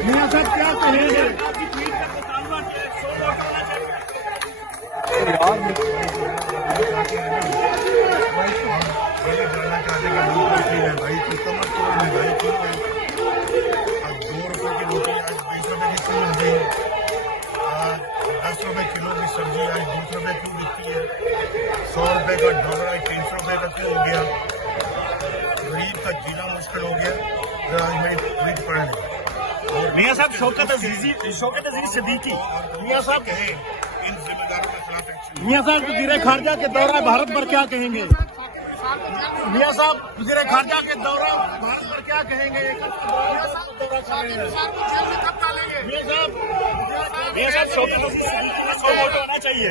मियां साहब क्या कहेंगे? भाई तो मत करो भाई, क्यों है? अब 2 रुपए की रोटी आज 20 रुपए की क्यों मिल गई? आज 10 रुपए किलो की सब्जी आज 20 रुपए क्यों बिकती है? 100 रुपए का डॉलर आज 300 रुपए का क्यों हो गया? गरीब का जीना मुश्किल हो गया। आज मैं ट्वीट पढ़ लिया। मियां साहब शौकत अजीज सिद्दीकी मियां साहब कहे इन जिम्मेदारों के खिलाफ एक्शन। मियां साहब वज़ीर खारजा के दौरा भारत पर क्या कहेंगे? मियां साहब वज़ीर खारजा के दौरा भारत पर क्या कहेंगे? मियां साहब शौकत अजीज सिद्दीकी को होना चाहिए।